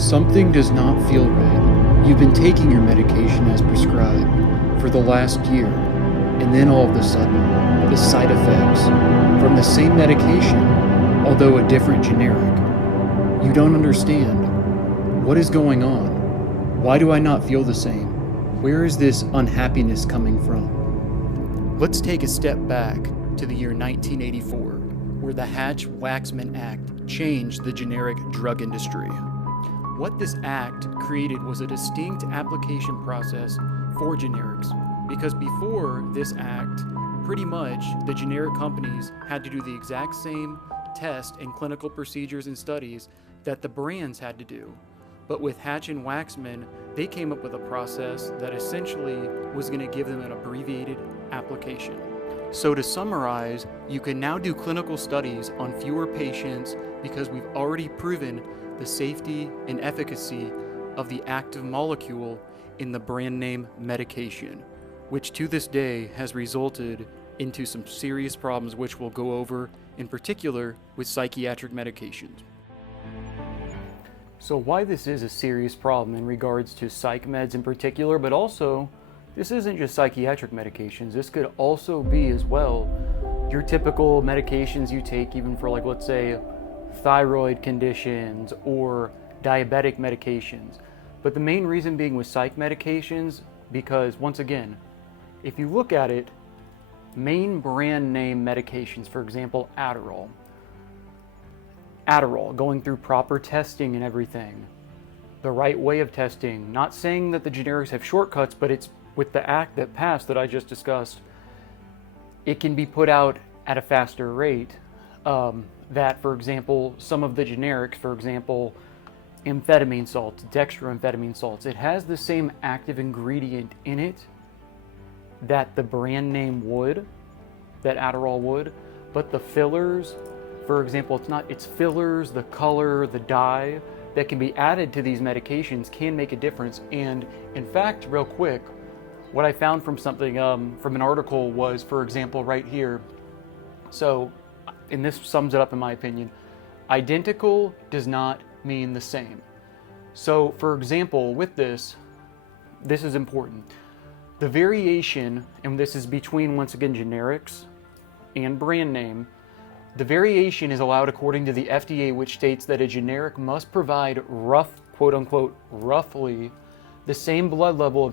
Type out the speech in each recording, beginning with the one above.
Something does not feel right. You've been taking your medication as prescribed for the last year, and then all of a sudden, the side effects from the same medication, although a different generic. You don't understand. What is going on? Why do I not feel the same? Where is this unhappiness coming from? Let's take a step back to the year 1984, where the Hatch-Waxman Act changed the generic drug industry. What this act created was a distinct application process for generics, because before this act, pretty much the generic companies had to do the exact same test and clinical procedures and studies that the brands had to do. But with Hatch and Waxman, they came up with a process that essentially was going to give them an abbreviated application. So to summarize, you can now do clinical studies on fewer patients because we've already proven the safety and efficacy of the active molecule in the brand name medication, which to this day has resulted into some serious problems which we'll go over, in particular with psychiatric medications. So why this is a serious problem in regards to psych meds in particular, but also this isn't just psychiatric medications. This could also be as well your typical medications you take even for, like, let's say thyroid conditions or diabetic medications. But the main reason being with psych medications, because once again, if you look at it, main brand name medications, for example, Adderall, going through proper testing and everything, the right way of testing, not saying that the generics have shortcuts, but it's with the act that passed that I just discussed, it can be put out at a faster rate. That, for example, some of the generics, for example, amphetamine salts, dextroamphetamine salts, it has the same active ingredient in it that the brand name would, that Adderall would, but the fillers, for example, it's fillers, the color, the dye that can be added to these medications can make a difference. And in fact, real quick, what I found from something, from an article was, for example, right here. So, and this sums it up in my opinion, identical does not mean the same. So, for example, with this is important. The variation, and this is between, once again, generics and brand name, the variation is allowed according to the FDA, which states that a generic must provide quote unquote, roughly the same blood level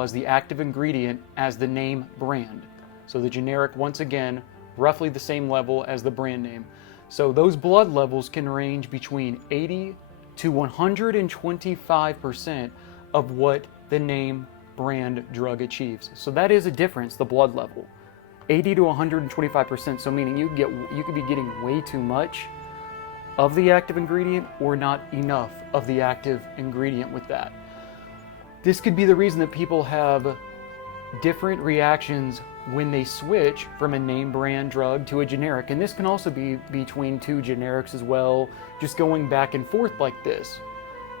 as the active ingredient as the name brand. So the generic, once again, roughly the same level as the brand name. So those blood levels can range between 80 to 125% of what the name brand drug achieves. So that is a difference, the blood level. 80 to 125%, so meaning you could be getting way too much of the active ingredient or not enough of the active ingredient with that. This could be the reason that people have different reactions when they switch from a name brand drug to a generic. And this can also be between two generics as well, just going back and forth like this.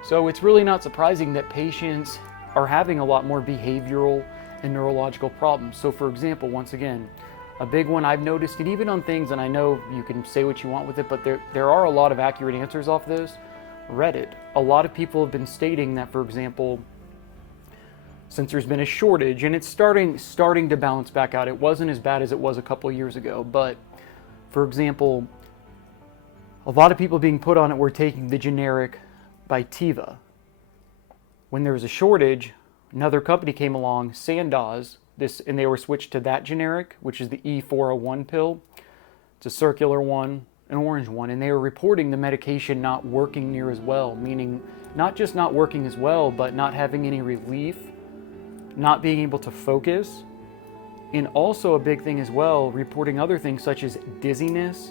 So it's really not surprising that patients are having a lot more behavioral and neurological problems. So for example, once again, a big one I've noticed, and even on things, and I know you can say what you want with it, but there are a lot of accurate answers off this. Reddit. A lot of people have been stating that, for example, since there's been a shortage, and it's starting to balance back out. It wasn't as bad as it was a couple years ago, but for example, a lot of people being put on it were taking the generic by Teva. When there was a shortage, another company came along, Sandoz, and they were switched to that generic, which is the E401 pill. It's a circular one, an orange one, and they were reporting the medication not working near as well, meaning not just not working as well, but not having any relief, not being able to focus, and also a big thing as well, reporting other things such as dizziness,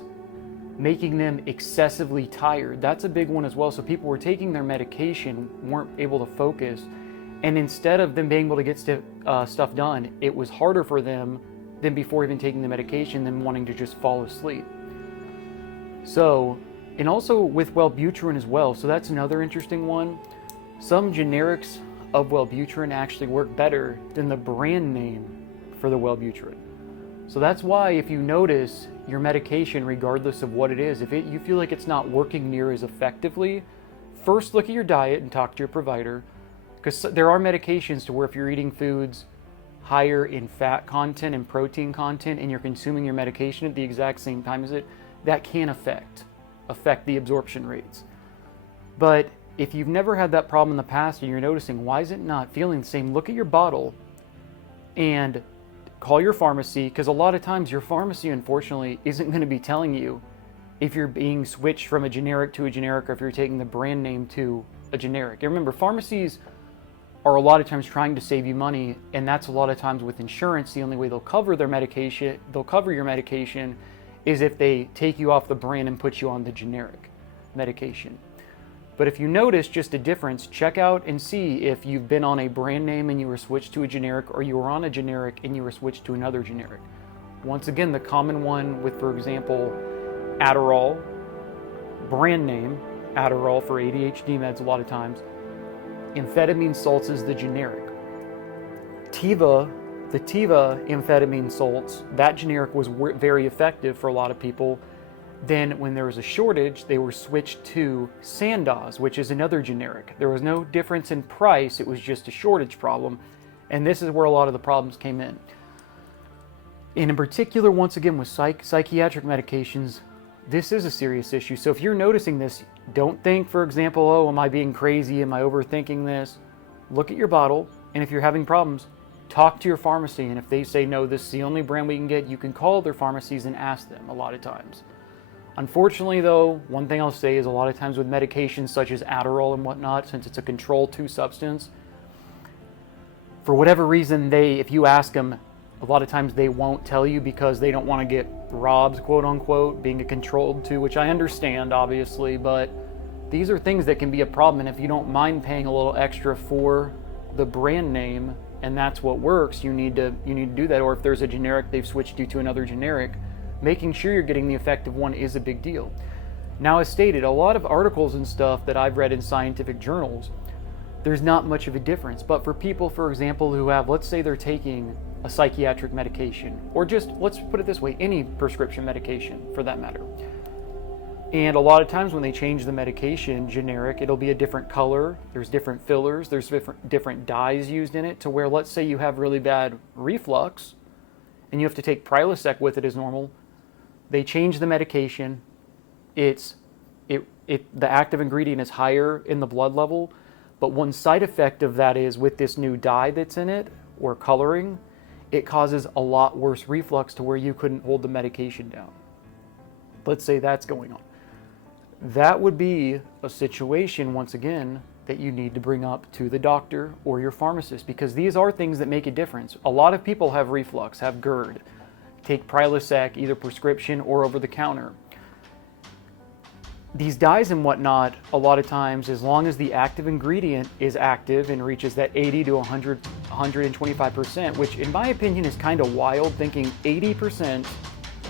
making them excessively tired. That's a big one as well. So people were taking their medication, weren't able to focus, and instead of them being able to get stuff done, it was harder for them than before even taking the medication, than wanting to just fall asleep. So, and also with Wellbutrin as well. So that's another interesting one. Some generics of Wellbutrin actually work better than the brand name for the Wellbutrin. So that's why if you notice your medication, regardless of what it is, if you feel like it's not working near as effectively, first look at your diet and talk to your provider, because there are medications to where if you're eating foods higher in fat content and protein content and you're consuming your medication at the exact same time as it, that can affect the absorption rates. But if you've never had that problem in the past and you're noticing why is it not feeling the same, look at your bottle and call your pharmacy, because a lot of times your pharmacy unfortunately isn't going to be telling you if you're being switched from a generic to a generic or if you're taking the brand name to a generic. And remember, pharmacies are a lot of times trying to save you money, and that's a lot of times with insurance, the only way they'll cover your medication is if they take you off the brand and put you on the generic medication. But if you notice just a difference, check out and see if you've been on a brand name and you were switched to a generic, or you were on a generic and you were switched to another generic. Once again, the common one with, for example, Adderall, brand name Adderall for ADHD meds a lot of times. Amphetamine salts is the generic. The Teva amphetamine salts, that generic was very effective for a lot of people. Then when there was a shortage, they were switched to Sandoz, which is another generic. There was no difference in price, it was just a shortage problem. And this is where a lot of the problems came in. And in particular, once again, with psychiatric medications, this is a serious issue. So if you're noticing this, don't think, for example, oh, am I being crazy? Am I overthinking this? Look at your bottle, and if you're having problems, talk to your pharmacy. And if they say, no, this is the only brand we can get, you can call their pharmacies and ask them a lot of times. Unfortunately, though, one thing I'll say is a lot of times with medications such as Adderall and whatnot, since it's a Control 2 substance, for whatever reason, if you ask them, a lot of times they won't tell you because they don't want to get robbed, quote unquote, being a Controlled 2, which I understand, obviously, but these are things that can be a problem. And if you don't mind paying a little extra for the brand name, and that's what works, you need to do that. Or if there's a generic, they've switched you to another generic, making sure you're getting the effective one is a big deal. Now, as stated, a lot of articles and stuff that I've read in scientific journals, there's not much of a difference. But for people, for example, who have, let's say they're taking a psychiatric medication, or just, let's put it this way, any prescription medication for that matter. And a lot of times when they change the medication generic, it'll be a different color, there's different fillers, there's different dyes used in it, to where, let's say you have really bad reflux and you have to take Prilosec with it as normal. They change the medication, the active ingredient is higher in the blood level, but one side effect of that is with this new dye that's in it, or coloring, it causes a lot worse reflux to where you couldn't hold the medication down. Let's say that's going on. That would be a situation, once again, that you need to bring up to the doctor or your pharmacist, because these are things that make a difference. A lot of people have reflux, have GERD, take Prilosec, either prescription or over the counter. These dyes and whatnot, a lot of times, as long as the active ingredient is active and reaches that 80 to 125%, which in my opinion is kind of wild, thinking 80%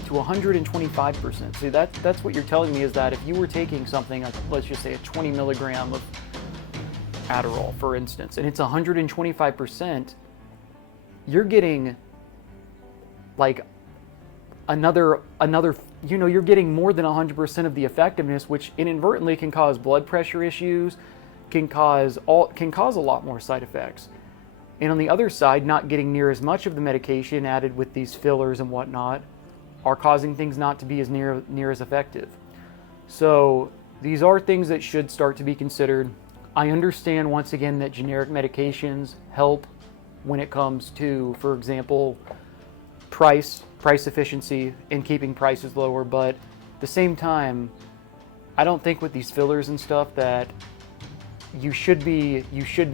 to 125%. See, that's what you're telling me, is that if you were taking something, let's just say a 20 milligram of Adderall, for instance, and it's 125%, you're getting like another, you're getting more than 100% of the effectiveness, which inadvertently can cause blood pressure issues, can cause a lot more side effects. And on the other side, not getting near as much of the medication added with these fillers and whatnot are causing things not to be as near as effective. So these are things that should start to be considered. I understand, once again, that generic medications help when it comes to, for example, price efficiency and keeping prices lower, but at the same time, I don't think with these fillers and stuff that you should be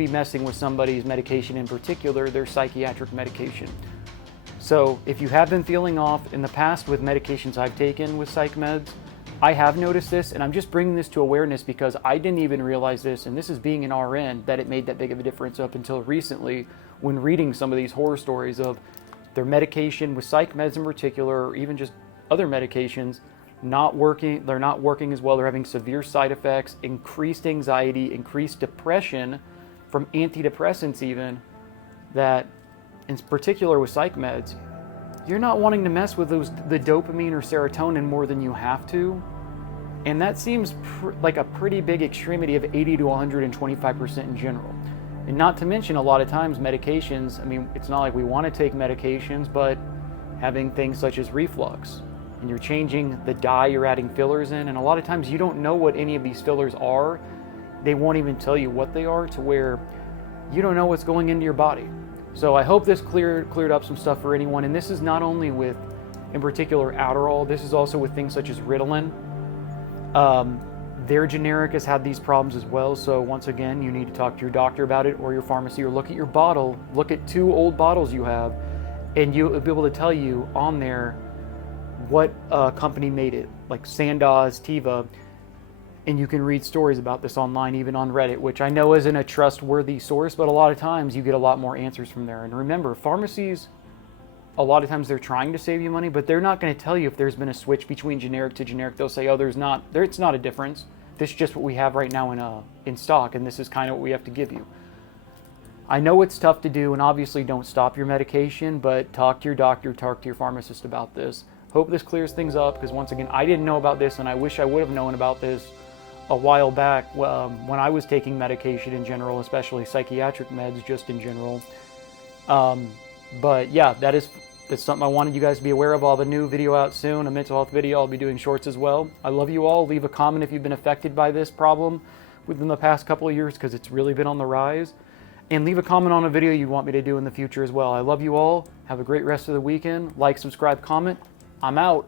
messing with somebody's medication, in particular their psychiatric medication. So if you have been feeling off in the past with medications I've taken with psych meds, I have noticed this, and I'm just bringing this to awareness because I didn't even realize this, and this is being an RN, that it made that big of a difference up until recently when reading some of these horror stories of their medication with psych meds in particular, or even just other medications, not working. They're not working as well. They're having severe side effects, increased anxiety, increased depression from antidepressants even, that in particular with psych meds, you're not wanting to mess with the dopamine or serotonin more than you have to. And that seems like a pretty big extremity of 80 to 125% in general. And not to mention, a lot of times medications, I mean, it's not like we want to take medications, but having things such as reflux, and you're changing the dye you're adding fillers in, and a lot of times you don't know what any of these fillers are. They won't even tell you what they are, to where you don't know what's going into your body. So I hope this cleared up some stuff for anyone. And this is not only with, in particular, Adderall, this is also with things such as Ritalin. Their generic has had these problems as well. So once again, you need to talk to your doctor about it, or your pharmacy, or look at your bottle, look at 2 old bottles you have, and you'll be able to tell you on there what company made it, like Sandoz, Teva. And you can read stories about this online, even on Reddit, which I know isn't a trustworthy source, but a lot of times you get a lot more answers from there. And remember, pharmacies, a lot of times they're trying to save you money, but they're not going to tell you if there's been a switch between generic to generic. They'll say, oh, it's not a difference. This is just what we have right now in stock, and this is kind of what we have to give you. I know it's tough to do, and obviously don't stop your medication, but talk to your doctor, talk to your pharmacist about this. Hope this clears things up, because once again, I didn't know about this, and I wish I would have known about this a while back when I was taking medication in general, especially psychiatric meds just in general. But yeah, that's something I wanted you guys to be aware of. I'll have a new video out soon, a mental health video. I'll be doing shorts as well. I love you all. Leave a comment if you've been affected by this problem within the past couple of years, because it's really been on the rise. And leave a comment on a video you want me to do in the future as well. I love you all. Have a great rest of the weekend. Like, subscribe, comment. I'm out.